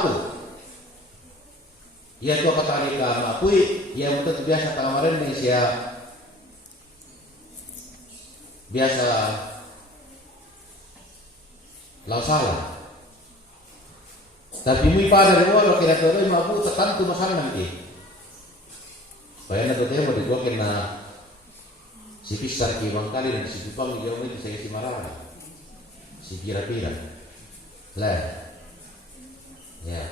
waktu. Ia tu kata ni mapui, ia betul biasa kamarin ni sia biasa lau salah. Tapi mi pada luar kira-kira mapu tertentu masalah nanti. Bayangkan tu dia mau dibuat kena si pisar kiwang kali dan si pipang dia mau disegi si marah, si pira-pira, lah, ya.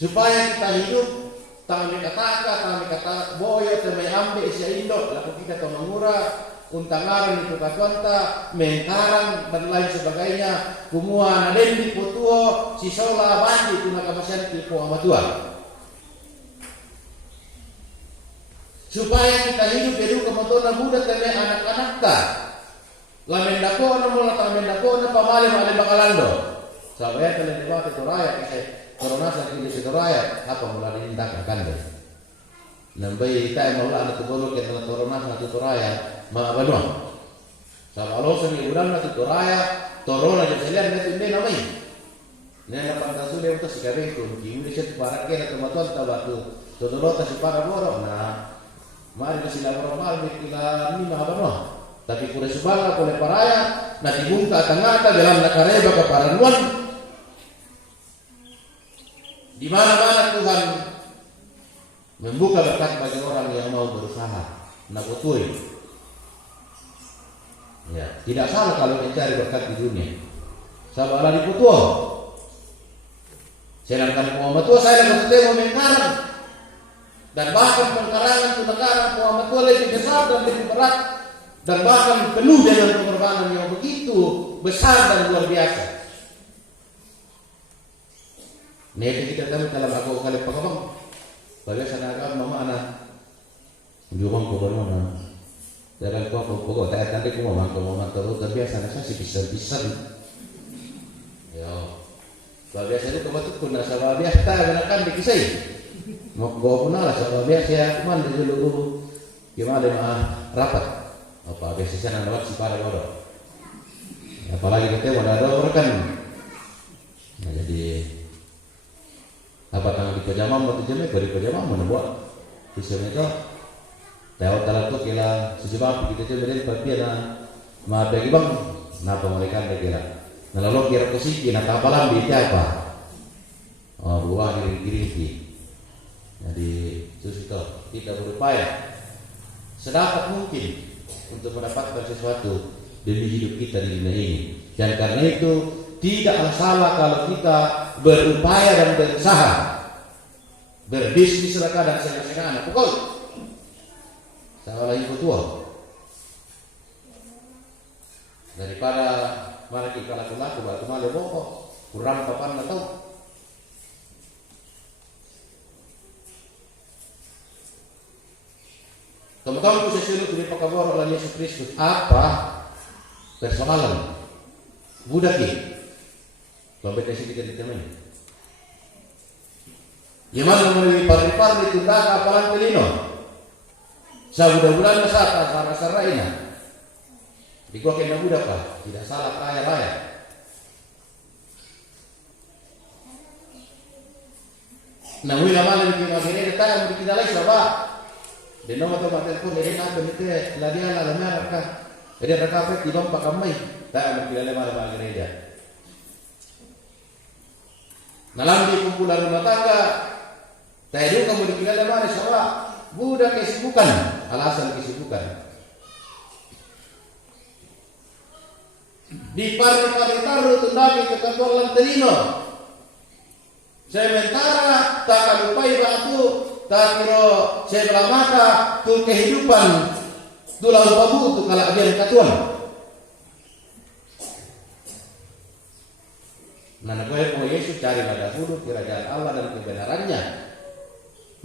Supaya kita hidup tangan kata boyo temai ambil isi Indo, lalu kita tahu mengura untangaran itu katuanta, mengkarang dan lain sebagainya, kumua naden di putuo, si sola bandi kuna kamasian di Muhammadua. Supaya kita hidup edu kemotonan muda temai anak-anak ta, lamendako na mula lamendako na pamali mali bakalando. Sabaya kalian dibawa ke Toraya, corona sakit di Toraya, apa mula diindak akan deh. Nambai kita mau lah anak tugolo ke corona sakit Toraya. Ma banua. Sa alo sa ulang na Toraya, torona di selian na tinde namai. Nena pantasule uto si kabeh ko, kiuli siya para kena tumatuan tabatu. Todolota si para boro na mari sila normal mikila ni mahabanua. Tapi kure subala kule paraya na dibungka tangata dalam nakareba kaparanwan. Di mana-mana Tuhan membuka berkat bagi orang yang mau berusaha. Nakutui. Ya, tidak salah kalau mencari berkat di dunia. Sabalah di putua. Sedangkan Muhammad tua saya dapat temu mengkarang. Dan bahkan pengkarangan itu negara Muhammad tua lebih besar dan lebih berat. Dan bahkan penuh dengan pengorbanan yang begitu besar dan luar biasa. Nanti kita tahu dalam aku kali pengabang. Bagaimana agak mama anak juang ko mana? Dalam ko pokok tadi ko mama terus terbiasa saya sih bisa. Yo. Biasa itu kebetulan kuna sa biasa kan dikisay. Mau go pun lah sa biasa man dulu gimana rapat. Apa biasa sana lewat si para bodoh. Apalagi kita ada orang kan. Nah, jadi apa tangan di pajama mau dijemeh dari pajama mana buat bisa itu lewat talat tu kira sejumlah kita coba dari papi na bagi bang napa mereka kira nah lalu kira kusiki na kapalan di apa buah kiri jadi itu kita berupaya sedapat mungkin untuk mendapatkan sesuatu demi hidup kita di dunia ini dan karena itu tidaklah salah kalau kita berupaya dan berusaha berbisnis dan senang-senang pukul sama lagi tua daripada malah kita laku-laku batu malah bokok kurang papan atau teman-teman ku sesuatu dari pakabor oleh Yesus Kristus apa persoalan budaki kompetisi kita ditemui. Gimana melalui paripar ditunda kapalan pelino. Sabudah-budah masa sarah ini. Di gua kena budak pak, tidak salah kaya raya. Namun lama lagi kita ini datang kita lagi siapa? Di nomor tempat telepon ini nak begitu ladian alamnya mereka. Jadi mereka di bawah pakamai. Tak kita lama gereja. Dalam di kumpulan rumah tangga, tadi kamu dikira lemah siapa? Budak kesibukan, alasan kesibukan. Di partai taruh tundaki ketentuan lanterino. Sementara tak kalupai batu, tak kira sebelah mata tu kehidupan tu lalu babu tu kalau dia katuan. Nah, kalau Yesus carilah dahulu kerajaan Allah dan kebenarannya,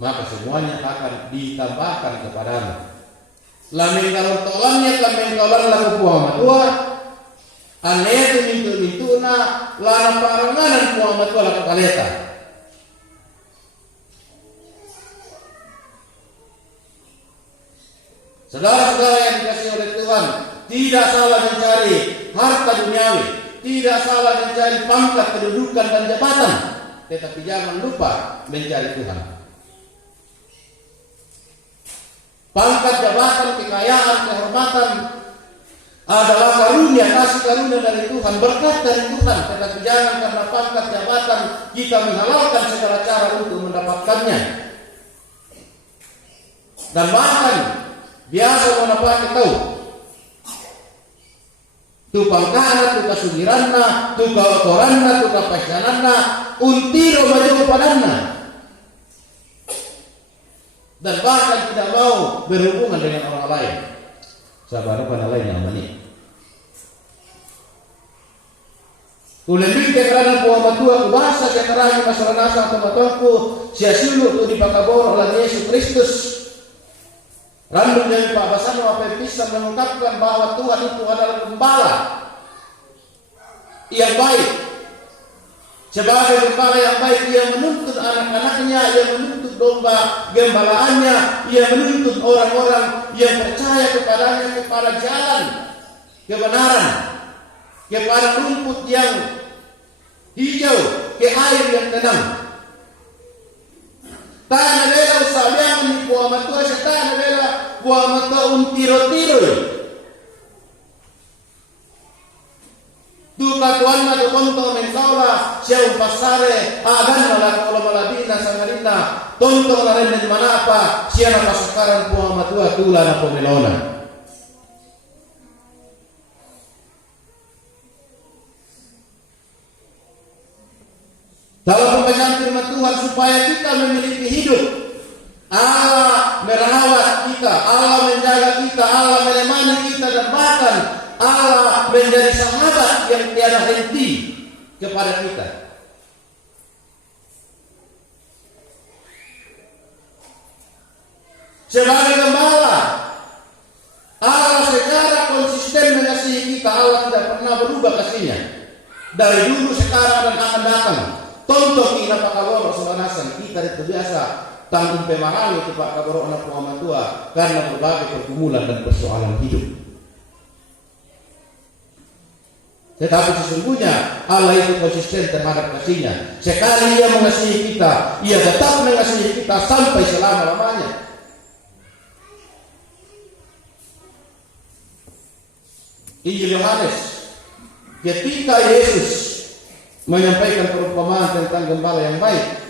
maka semuanya akan ditambahkan kepadamu. Lamin kalau tolannya, lamin kalau laku Muhammad tua, aneh itu mintu na larang paranganan Muhammad tua laku kaleta. Saudara-saudara yang dikasihi oleh Tuhan, tidak salah mencari harta duniawi. Tidak salah mencari pangkat, kedudukan dan jabatan. tetapi jangan lupa mencari Tuhan. Pangkat, jabatan, kekayaan, kehormatan adalah karunia, kasih karunia dari Tuhan, berkat dari Tuhan. Tetapi jangan karena pangkat, jabatan kita menghalalkan segala cara untuk mendapatkannya. Dan bahkan biasa mendapat tahu tu pangkana, tu kasugiranna, tu kaotoranna, tu kapasyananna, untiro maju padanna. Dan bahkan tidak mau berhubungan dengan orang lain. Sabar pada lain yang mani. Ulembing kerana buah matua kubasa sekarang masalah nasa atau matuaku sia sulu tu dipakabor oleh Yesus Kristus. Randung yang Pak Basano apa bisa mengungkapkan bahwa Tuhan itu adalah gembala yang baik. Sebagai gembala yang baik, ia menuntut anak-anaknya, ia menuntut domba gembalaannya, ia menuntut orang-orang yang percaya kepadanya kepada jalan kebenaran, kepada rumput yang hijau, ke air yang tenang. Tanah bela usahanya menipu amatua setan bela buah mata tiro-tiro. Duka tuan na tonto mengkaula siya pasare agan malah kalau malabina sangarina tonto na rin mana apa siya na pasakaran buah matua tula na pomelona. Dalam pembacaan firman Tuhan supaya kita memiliki hidup, Allah merawat kita, Allah menjaga kita, Allah menemani kita, dan bahkan Allah menjadi sahabat yang tiada henti kepada kita. Sebagai gembala, Allah secara konsisten mengasihi kita. Allah tidak pernah berubah kasihnya dari dulu, sekarang, dan akan datang. Tonton kita Pak Kaboro Selanasan, kita itu biasa tanggung pemahami itu Pak Kaboro anak Muhammad tua karena berbagai pergumulan dan persoalan hidup. Tetapi sesungguhnya Allah itu konsisten terhadap kasihnya. Sekali Ia mengasihi kita, Ia tetap mengasihi kita sampai selama-lamanya. Injil Yohanes, ketika Yesus menyampaikan perumpamaan tentang gembala yang baik,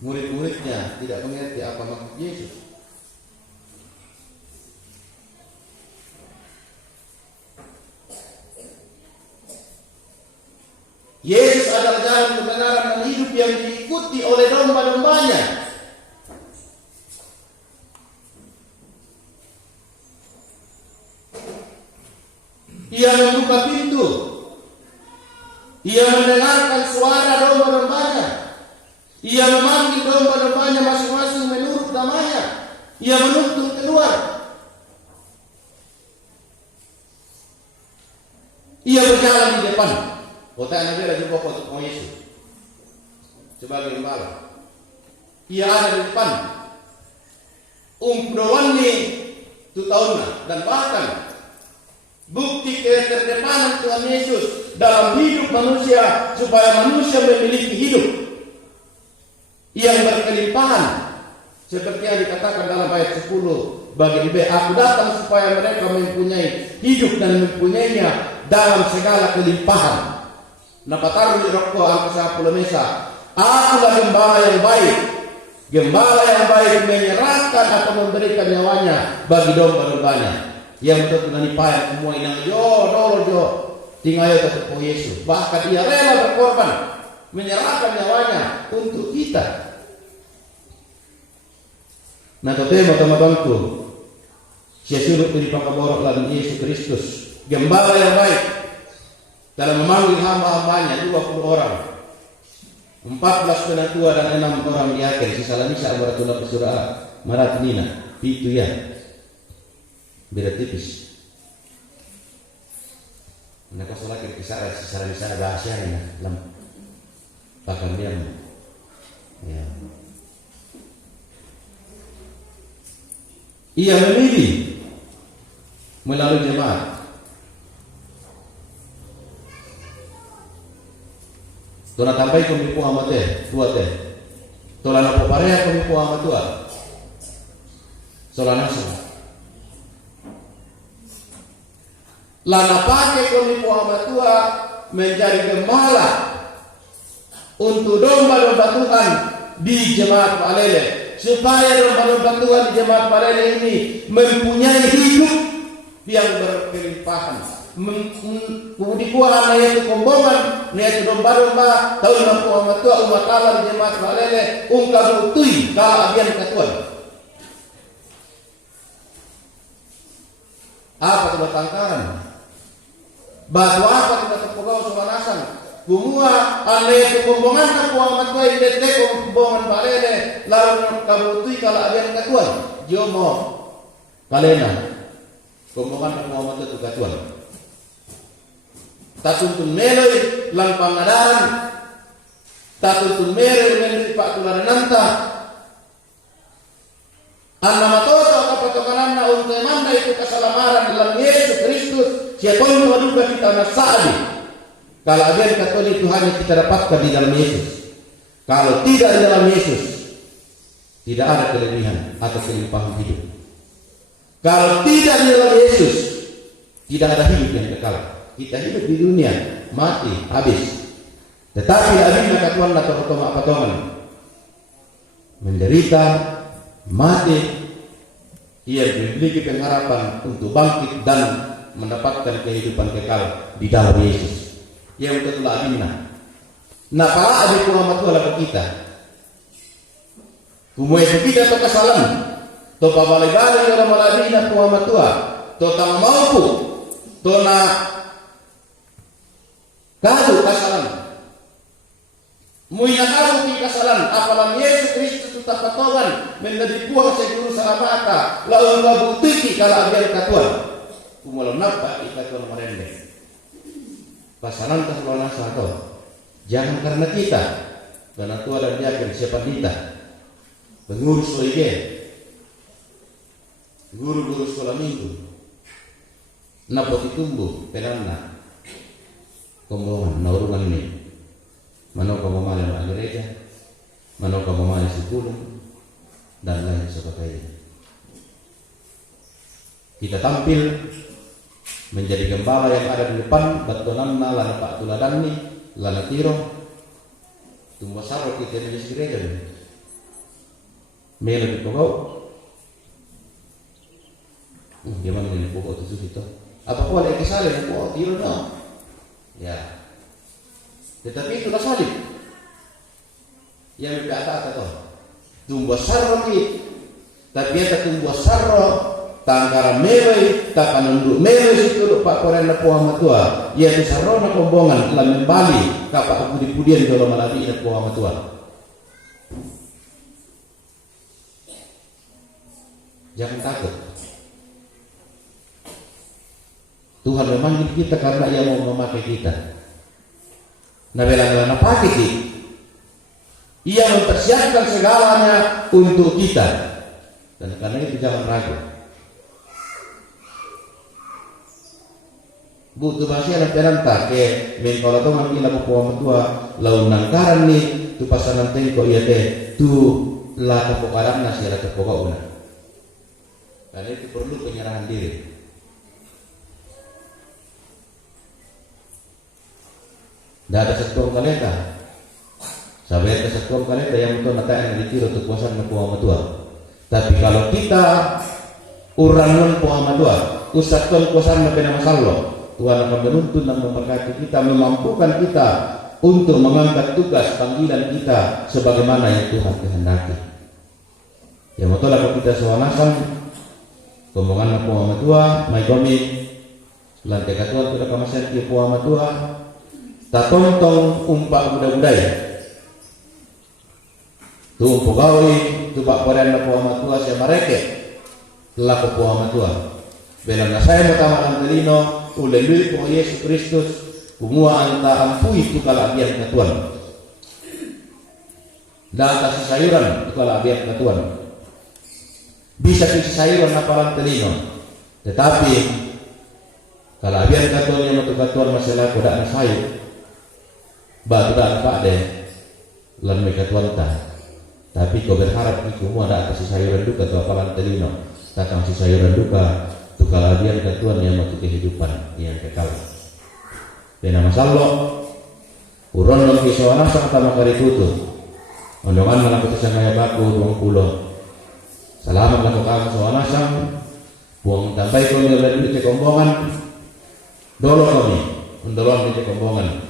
murid-muridnya tidak mengerti apa maksud Yesus. Yesus adalah jalan kebenaran dan hidup yang diikuti oleh domba-dombanya. Ia membuka pintu. Ia mendengarkan suara domba-dombanya. Ia memanggil domba-dombanya masing-masing menurut namanya. Ia menuntun keluar. Ia berjalan di depan. Kota Nabi lagi pokok untuk Yesus sebagai gembala. Ia ada di depan. Umprowanni tu tahunna, dan bahkan bukti keterdepanan Tuhan Yesus dalam hidup manusia supaya manusia memiliki hidup yang berkelimpahan, seperti yang dikatakan dalam ayat 10 bagian B, aku datang supaya mereka mempunyai hidup dan mempunyainya dalam segala kelimpahan. Napataru di rokko angka 10 mesa. Akulah gembala yang baik. Gembala yang baik menyerahkan atau memberikan nyawanya bagi domba-dombanya. Yang untuk menanipayan semua inang jo tinggal tetap Yesus. Bahkan ia rela berkorban, menyerahkan nyawanya untuk kita. Nah, tema teman-temanku, saya suruh di pakaborok dalam Yesus Kristus, gembala yang baik dalam memanggil hamba-hambanya 20 orang, 14 penatua dan 6 orang di akhir. Sisa lamisa abaratullah kesurah maratinina itu ya. Beda tipis. Mereka sholat ke kisah sisa bahasa ini dalam bahkan dia ya. Ia memilih melalui jemaat. Tona tampai kumi puang mate, tua teh. Tola na poparea kumi puang matua. Sola nasa. Lana pakai kumi puang matua menjadi gembala untuk domba-domba Tuhan di jemaat Palele, supaya domba-domba Tuhan di jemaat Palele ini mempunyai hidup yang berkelimpahan. Kemudian yaitu kombongan, yaitu domba-domba tahun 60 tua umat Allah di jemaat Palele ungkap utui kalau abian katuan. Apa itu tangkaran? Batu apa tidak terpegau sebanasan? Kumua ane kombongan na umat tua indete kombongan Palele lalu kabutui kalau abian katuan. Jomo kalena kombongan na umat tua katuan. Tatuntun meloi lang pangadaran, tatuntun meloi menjadi pak tularan nanta. Anna matoto kapatokanan na untemanda itu keselamaran dalam Yesus Kristus. Siapa yang menduga kita nasadi? Kalau agen Katolik itu hanya kita dapatkan di dalam Yesus. Kalau tidak di dalam Yesus, tidak ada kelebihan atau kelimpahan hidup. Kalau tidak di dalam Yesus, tidak ada hidup yang kekal. Kita hidup di dunia, mati, habis. Tetapi abimna katuan atau potongan menderita, mati, ia memiliki pengharapan untuk bangkit dan mendapatkan kehidupan kekal di dalam Yesus. Yang betul abimna. Nah, para adik Muhammad tua laku kita. Kumue kita to kasalan, to pabalai-balai orang malabina Muhammad tua, to tang mampu, to na kadu kasalan. Muina kadu ki kasalan apalan Yesus Kristus tetap patogan menjadi puang seguru salamata lalu ngabutiki kalau abian katuan. Kumulon napa ikatuan merende. Pasaran tasulana satu. Jangan karena kita, karena tua dan yakin siapa kita. Pengurus OIG, guru-guru sekolah minggu, napa ditumbuh penanda. Kombongan, naurungan ini. Mana kamu malah gereja, mana kamu malah sekolah, dan lain sebagainya. Kita tampil menjadi gembala yang ada di depan, batulanna, lana pak tuladani, lana tiro, tumbuh sarot kita menjadi gereja. Melo di pokok, gimana ini pokok itu? Apa boleh kesalin pokok tiro no? Ya, tetapi itu dah salib. Yang lebih atas atau tumbuh sarro ki, tapi ada tumbuh sarro tangkara mewai, tak kanunduk mewai situ pak koren na Muhammad tua. Ia tu sarro na kombongan telah membali kapak pudi-pudian kalau malabi na Muhammad tua. Jangan takut. Tuhan memanggil kita karena Ia mau memakai kita. Nah, belang-belang pakai kita. Ia mempersiapkan segalanya untuk kita. Dan karena itu jangan ragu. Butuh masih ada perantah ke mengkola tu mungkin lagu puang tua laun nangkaran ni tu pasangan tengko ia teh tu lah kepokaran nasi ada kepokok una. Karena itu perlu penyerahan diri. Dah ada satu kalenda. Sampai ada satu kalenda yang betul nata yang ditiru untuk kuasa Muhammad tua. Tapi kalau kita urangan Muhammad tua, usatkan kuasa Nabi Masallo, Tuhan akan menuntun dan memberkati kita, memampukan kita untuk mengangkat tugas panggilan kita sebagaimana yang Tuhan kehendaki. Yang betul kalau kita sewanasan, komongan Muhammad tua, mai komi, lantai katuan kita kamasan di Muhammad tua. Tak tontong umpak budak-budaya. Tu pegawai, tu pak koren na Muhammad tua saya mereka. Telah ke Muhammad tua. Belang na saya mutamakan telino, ulelui po Yesus Kristus, kumua anta ampui tu kalabian katuan. Data sayuran tu kalabian katuan. Bisa kisi sayuran na palang telino. Tetapi kalabian katuan yang matu katuan masalah kodak na sayur. Baturan pak deh lan mereka tuanta. Tapi kau berharap itu mau ada atas si sayuran duka atau apalan telino. Takang si sayuran duka tu kalabian ke Tuhan yang mati kehidupan yang kekal. Bena masallo uron long kisawana sa katama karikuto. Ondongan malapit sa kaya baku 20. Salamat lang ko kang sawana sang buang tambay ko nila dito kombongan. Dolo kami, undolong dito kombongan.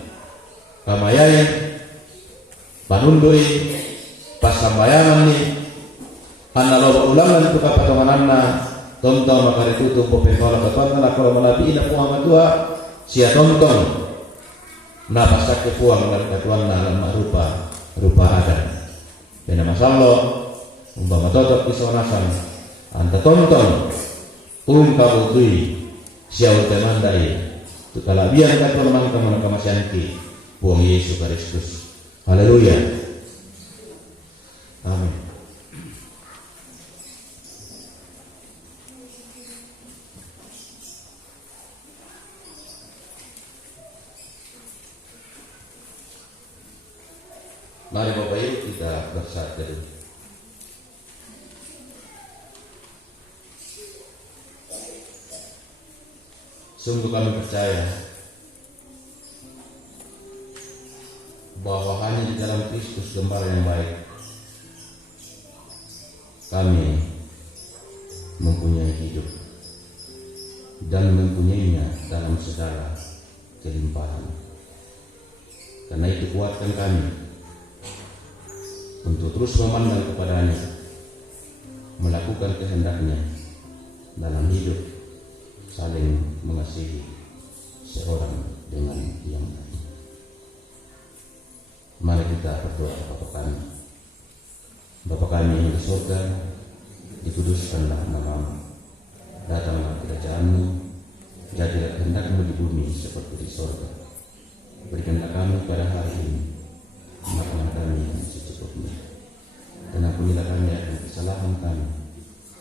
Kamayayan, panundoy, pasambayangan ni, hanalo ulangan itu kapatonganan na, tontong makarituto po pemola katon na kalau malabi na puang madua, siya tontong, napasak ke puang ng katuan na rupa ada. Kaya masallo, umpama totok isonasan, anta tontong, kabutui, siya utemandai, tu kalabian katuan man kamana kamasyanki. Buang Yesus Kristus. Haleluya. Amin. Mari Bapak Ibu kita bersatu. Sungguh kami percaya bahwa hanya di dalam Kristus gembala yang baik kami mempunyai hidup dan mempunyainya dalam segala kelimpahan. Karena itu kuatkan kami untuk terus memandang kepadanya, melakukan kehendaknya dalam hidup, saling mengasihi seorang dengan yang lain. Mari kita berdoa kepada kami. Bapa kami yang di surga, dikuduskanlah namamu. Datanglah kerajaan-Mu, jadilah kehendak-Mu di bumi seperti di surga. Berikanlah kami pada hari ini makanan kami yang secukupnya. Dan ampunilah kami akan kesalahan kami,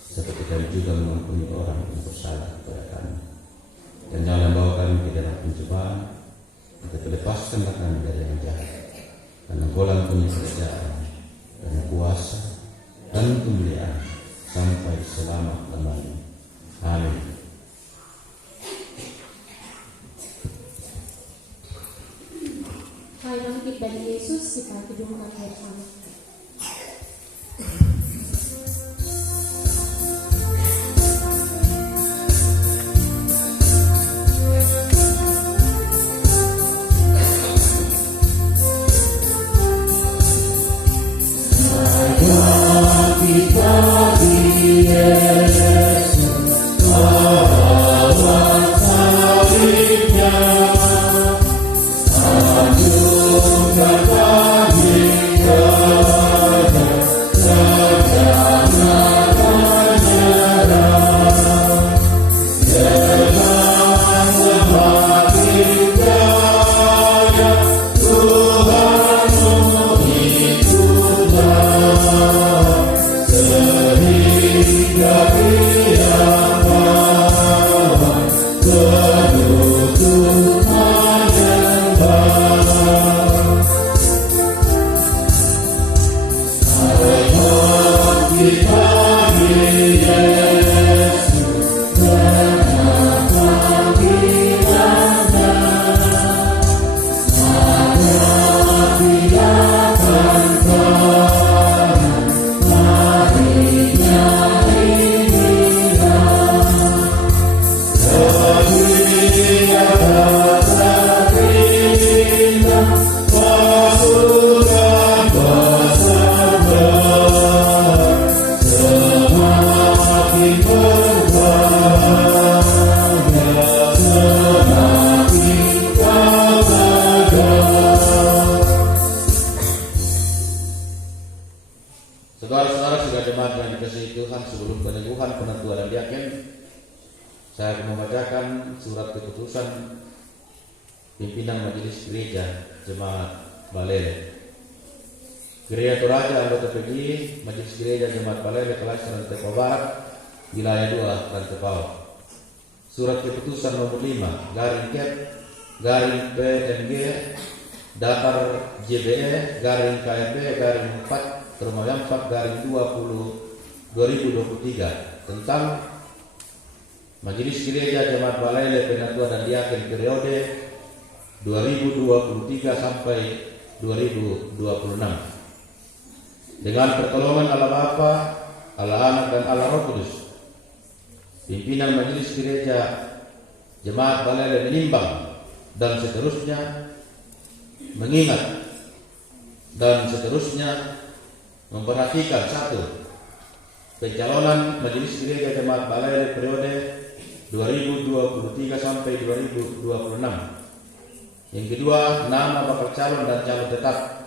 seperti kami juga mengampuni orang yang bersalah kepada kami. Dan janganlah bawa kami ke dalam pencobaan, tetapi lepaskanlah kami dari yang jahat. Karena Engkau punya kerajaan dan kuasa dan kemuliaan sampai selama-lamanya. Amin. Hai bangkit dari Yesus, kita hidupkan bersama. Saudara-saudara sudah jemaat yang dikasihi Tuhan, sebelum peneguhan penatua dan diaken, saya akan membacakan surat keputusan pimpinan majelis gereja jemaat Balele. Gereja Toraja anggota PGI, majelis gereja jemaat Balele kelas Rantai Barat, wilayah 2 Rantai Pau. Surat keputusan nomor 5 garing PNG Datar JBE garing KMB garing 4 garing 2023 tentang Majelis Gereja Jemaat Balele Penatua dan Diaken periode 2023 sampai 2026. Dengan pertolongan Allah Bapa, Allah Anak dan Allah Roh Kudus, pimpinan Majelis Gereja Jemaat Balele menimbang dan seterusnya mengingat dan seterusnya memperhatikan: 1. Pencalonan Majelis Gereja Jemaat Balele periode 2023 sampai 2026. Yang kedua, nama bakal calon dan calon tetap.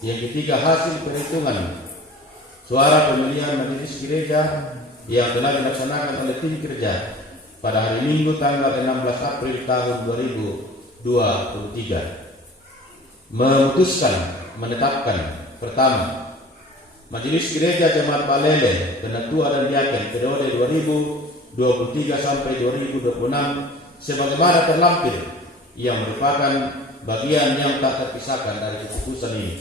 Yang ketiga, hasil perhitungan suara pemilihan Majelis Gereja yang telah dilaksanakan oleh tim kerja pada hari Minggu tanggal 16 April tahun 2023. Memutuskan, menetapkan: pertama, Majelis Gereja Jemaat Balele Penatua dan Diaken periode 2023 sampai 2026 sebagaimana terlampir, yang merupakan bagian yang tak terpisahkan dari keputusan ini.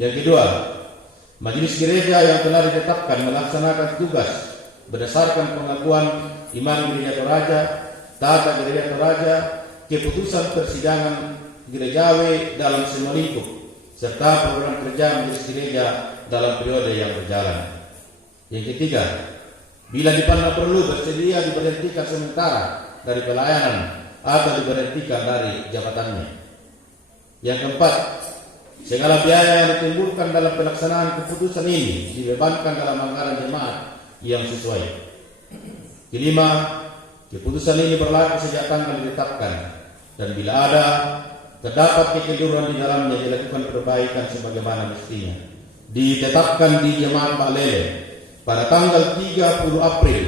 Yang kedua, Majelis Gereja yang telah ditetapkan melaksanakan tugas berdasarkan pengakuan iman Gereja Toraja, tata Gereja Toraja, keputusan persidangan gerejawi dalam semua lingkup, serta program kerja Majelis Gereja dalam periode yang berjalan. Yang ketiga, bila dipandang perlu bersedia diberhentikan sementara dari pelayanan atau diberhentikan dari jabatannya. Yang keempat, segala biaya yang ditimbulkan dalam pelaksanaan keputusan ini dibebankan dalam anggaran jemaat yang sesuai. Kelima, keputusan ini berlaku sejak tanggal ditetapkan, dan bila ada terdapat kekeliruan di dalamnya dilakukan perbaikan sebagaimana mestinya. Ditetapkan di Jemaat Balele pada tanggal 30 April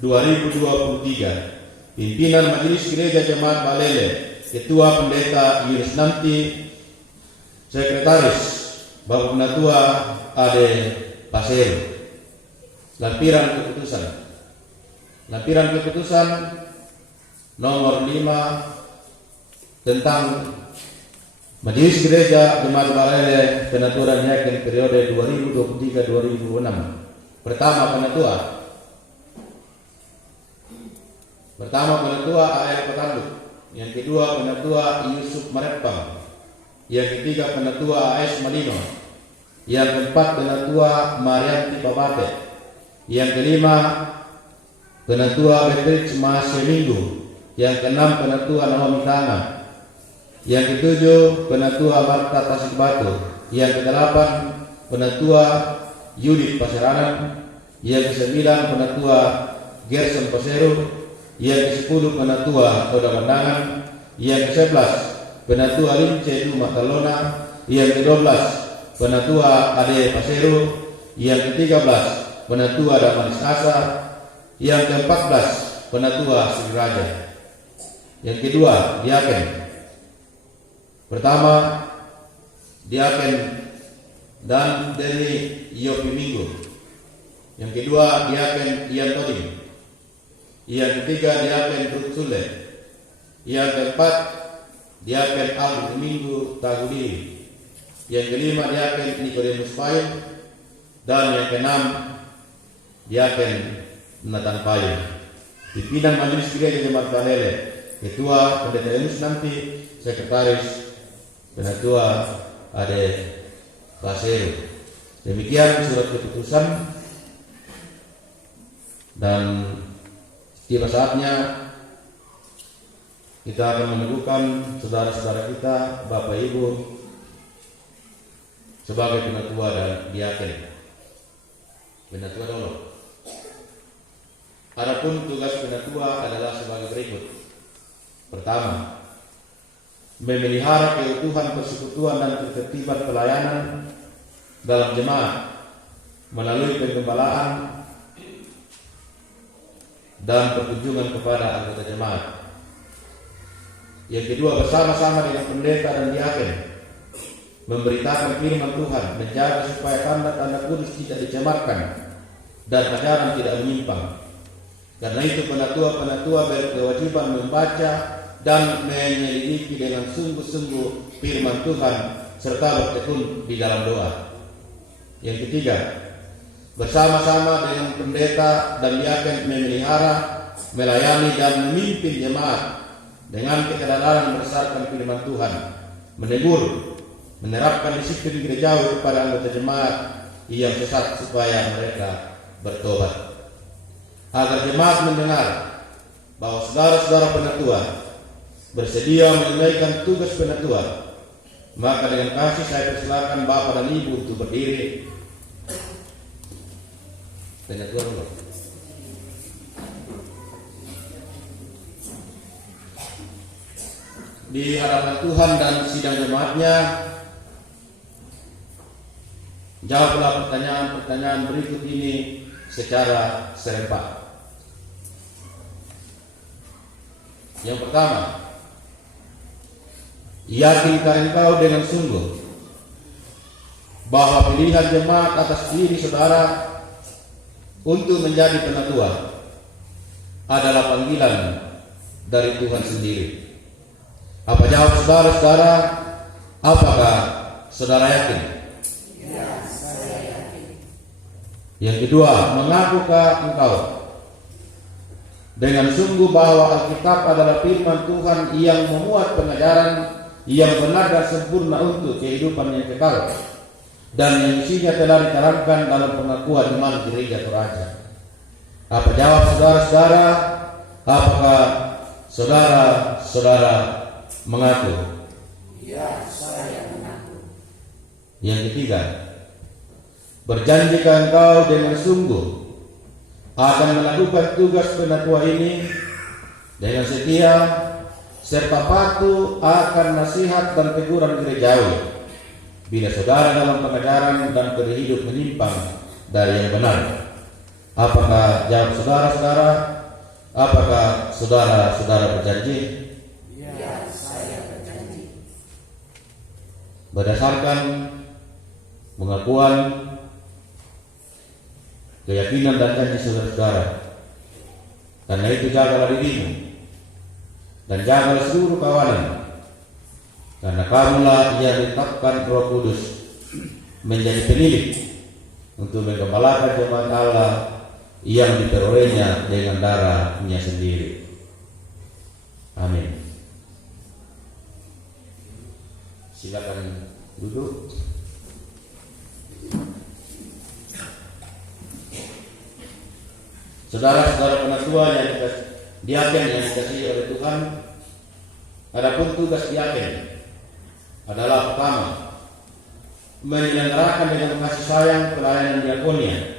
2023. Pimpinan Majelis Gereja Jemaat Balele, Ketua Pendeta Yunus Nanti, Sekretaris Bapak Penatua Ade Pasero. Lampiran keputusan nomor 5 tentang Majelis Gereja Jemaat Balele Penatua dan Diaken periode 2023-2026. Pertama, Penatua A.L. Petanduk. Yang kedua, Penatua Yusuf Marepang. Yang ketiga, Penatua A.S. Malino. Yang keempat, Penatua Marianti Babate. Yang kelima, Penatua Beatrix Masya Minggu. Yang keenam, Penatua Naomi Tanga. Yang ketujuh, Penatua Marta Tasik Batu. Yang kedelapan, Penatua Yudit Paseranan. Yang kesembilan, Penatua Gerson Pasero. Yang ke-10, Penatua Oda Mandangan. Yang ke-11, Penatua Lince Duma Talona. Yang ke-12, Penatua Ade Pasero. Yang ke-13, Penatua Damaris Asa. Yang ke-14, Penatua Sri Raja. Yang kedua, Diaken. Pertama, Diaken dan Deli Yopi Minggu. Yang kedua, Diaken Ian Toding. Yang ketiga, Diaken Ruth Sule. Yang keempat, Diaken Agung Minggu Tagudi. Yang kelima, Diaken Nikodemus Payung. Dan yang keenam, Diaken Nathan Payung. Pimpinan Majelis Gereja Jemaat Balele, Ketua Pendeta Yunus Nanti, Sekretaris Penatua Ade Pasero. Demikian surat keputusan, dan tiba saatnya kita akan meneguhkan saudara-saudara kita, Bapak Ibu, sebagai Penatua dan Diaken. Penatua dulu. Adapun tugas Penatua adalah sebagai berikut. Pertama, memelihara keutuhan persekutuan dan ketertiban pelayanan dalam jemaat melalui penggembalaan dan perkunjungan kepada anggota jemaat. Yang kedua, bersama-sama dengan pendeta dan diaken memberitakan firman Tuhan, menjaga supaya tanda-tanda kudus tidak dicemarkan dan ajaran tidak menyimpang. Karena itu penatua berkewajiban membaca, dan menyelidiki dengan sungguh-sungguh firman Tuhan serta bertekun di dalam doa. Yang ketiga, bersama-sama dengan pendeta dan diaken memelihara, melayani dan memimpin jemaat dengan keteladanan berdasarkan firman Tuhan, menegur, menerapkan disiplin gerejawi kepada anggota jemaat yang sesat supaya mereka bertobat. Agar jemaat mendengar bahwa saudara-saudara penatua bersedia menunaikan tugas penatua, maka dengan kasih saya persilakan Bapak dan Ibu untuk berdiri. Penatua dulu. Di hadapan Tuhan dan sidang jemaatnya, jawablah pertanyaan-pertanyaan berikut ini secara serempak. Yang pertama, yakinkah engkau dengan sungguh bahwa pilihan jemaat atas diri saudara untuk menjadi penatua adalah panggilan dari Tuhan sendiri? Apa jawab saudara-saudara? Apakah saudara yakin? Ya, saya yakin. Yang kedua, mengakukah engkau dengan sungguh bahwa Alkitab adalah firman Tuhan yang memuat pengajaran yang benar dan sempurna untuk kehidupan yang kekal, dan yang isinya telah diterangkan dalam pengakuan iman gereja Toraja? Apa jawab saudara-saudara? Apakah saudara-saudara mengaku? Ya, saya mengaku. Yang ketiga, berjanjikah engkau dengan sungguh akan melakukan tugas penatua ini dengan setia serta patuh akan nasihat dan teguran gerejawi bila saudara dalam pengajaran dan berhidup menyimpang dari yang benar? Apakah jawab saudara-saudara? Apakah saudara-saudara berjanji? Ya, saya berjanji. Berdasarkan pengakuan, keyakinan dan janji saudara-saudara, karena itu jagalah dirimu dan jagalah seluruh kawanan, karena kamulah yang ditetapkan Roh Kudus menjadi penilik untuk menggembalakan jemaat Allah yang diperolehnya dengan darahnya sendiri. Amin. Silakan duduk. Saudara-saudara penatua yang diaken yang dikasihi oleh Tuhan, adapun tugas diaken adalah pertama, menyelenggarakan dengan kasih sayang pelayanan diakonia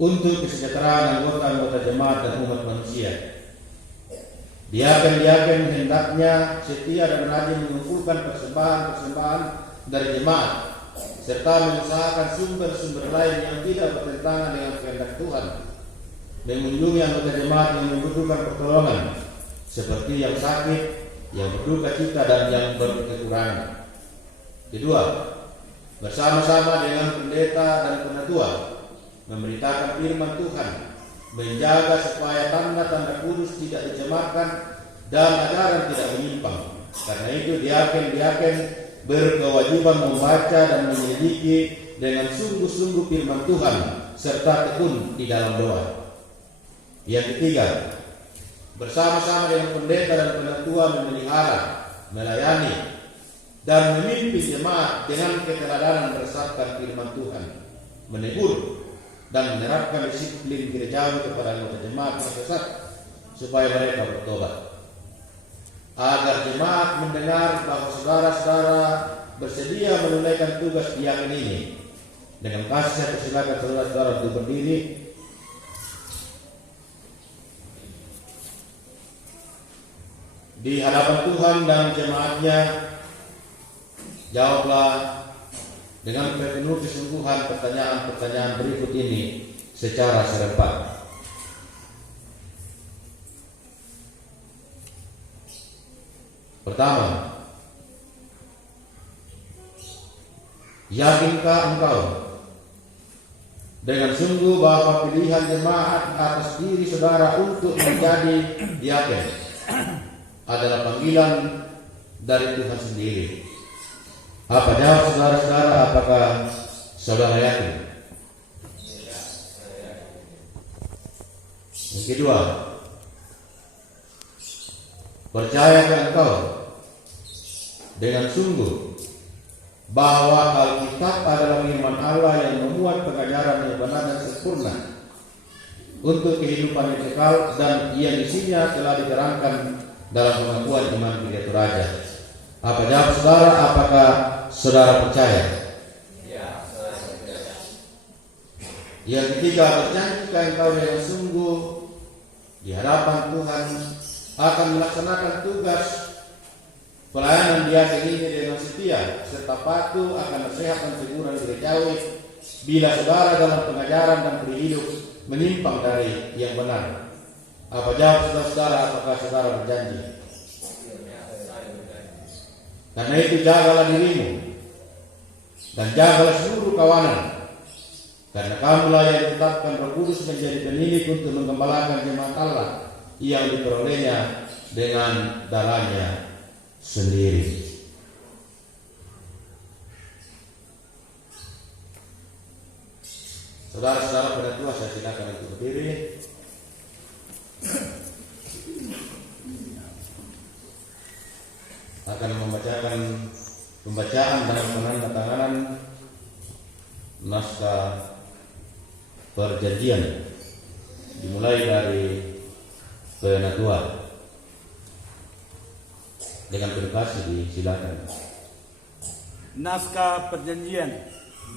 untuk kesejahteraan anggota-anggota jemaat dan umat manusia. Diaken-diaken hendaknya setia dan rajin mengumpulkan persembahan-persembahan dari jemaat serta mengusahakan sumber-sumber lain yang tidak bertentangan dengan kehendak Tuhan, mengunjungi anggota jemaat yang membutuhkan pertolongan seperti yang sakit, yang berduka cita dan yang berkekurangan. Kedua, bersama-sama dengan pendeta dan penatua memberitakan firman Tuhan, menjaga supaya tanda-tanda kudus tidak dicemarkan dan ajaran tidak menyimpang. Karena itu diaken-diaken berkewajiban membaca dan menyelidiki dengan sungguh-sungguh firman Tuhan serta tekun di dalam doa. Yang ketiga, bersama-sama dengan pendeta dan penatua memelihara, melayani dan memimpin jemaat dengan keteladanan berdasarkan firman Tuhan, menegur dan menerapkan disiplin gerejawi kepada anggota jemaat yang sesat supaya mereka bertobat. Agar jemaat mendengar bahwa saudara-saudara bersedia menunaikan tugas diaken ini, dengan kasih saya persilakan saudara-saudara untuk berdiri. Di hadapan Tuhan dan jemaatnya, jawablah dengan penuh kesungguhan pertanyaan-pertanyaan berikut ini secara serempak. Pertama, yakinkah engkau dengan sungguh bahwa pilihan jemaat atas diri saudara untuk menjadi diaken adalah panggilan dari Tuhan sendiri. Apa jawab saudara-saudara? Apakah saudara yakin? Yang kedua, percayakah engkau dengan sungguh bahwa Alkitab adalah firman Allah yang memuat pengajaran yang benar dan sempurna untuk kehidupan yang kekal, dan yang isinya telah diterangkan dalam pengakuan iman Pilatus Raja? Apa jawab saudara? Apakah saudara percaya? Ya, saya percaya. Yang ketiga, berjanjikah engkau dengan sungguh di hadapan Tuhan akan melaksanakan tugas pelayanan biasa ini dengan setia serta patuh akan nasihat dan teguran gerejawi bila saudara dalam pengajaran dan perihidup menyimpang dari yang benar? Apa jawab saudara-saudara? Apakah saudara berjanji? Karena itu jagalah dirimu dan jagalah seluruh kawanan, karena kamulah yang ditetapkan Roh Kudus menjadi pendidik untuk menggembalakan jemaat Allah yang diperolehnya dengan darahnya sendiri. Saudara-saudara pada tua, saya silakan untuk berdiri. Akan membacakan pembacaan dan penandatanganan naskah perjanjian dimulai dari Penatua. Dengan terkasih disilakan. Naskah perjanjian.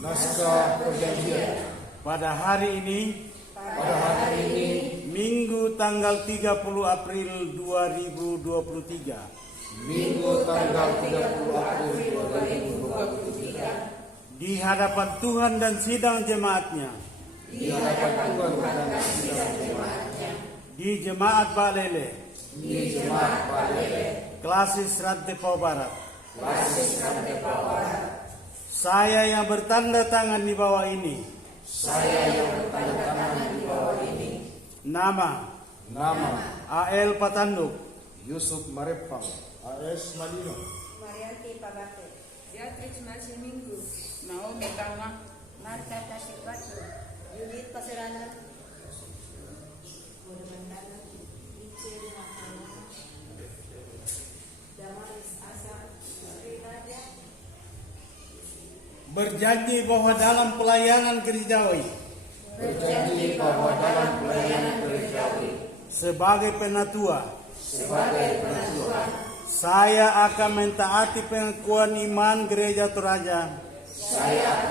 Naskah perjanjian. Pada hari ini, Minggu tanggal 30 April 2023, Minggu tanggal 30 April 2023, di hadapan Tuhan dan sidang jemaatnya, di hadapan Tuhan dan sidang jemaatnya, di Jemaat Balele, di Jemaat Balele, Klasis Rantepau Barat, Klasis Rantepau Barat, saya yang bertanda tangan di bawah ini, saya yang bertanda tangan di bawah ini, nama A.L. Patanduk, Yusuf Marepang, AS Malino, Marianti Pabate, Beatrix Masih Minggu, Naomi Tangma, Marta Tasik Batu, Judith Paserana, Bodemandana, Ice Makana, Damaris Asa, Sri Raja, berjanji bahwa dalam pelayanan gerejawi berjanji bahwa dalam pelayanan gerejawi sebagai penatua, saya akan mentaati pengakuan iman Gereja Toraja. akan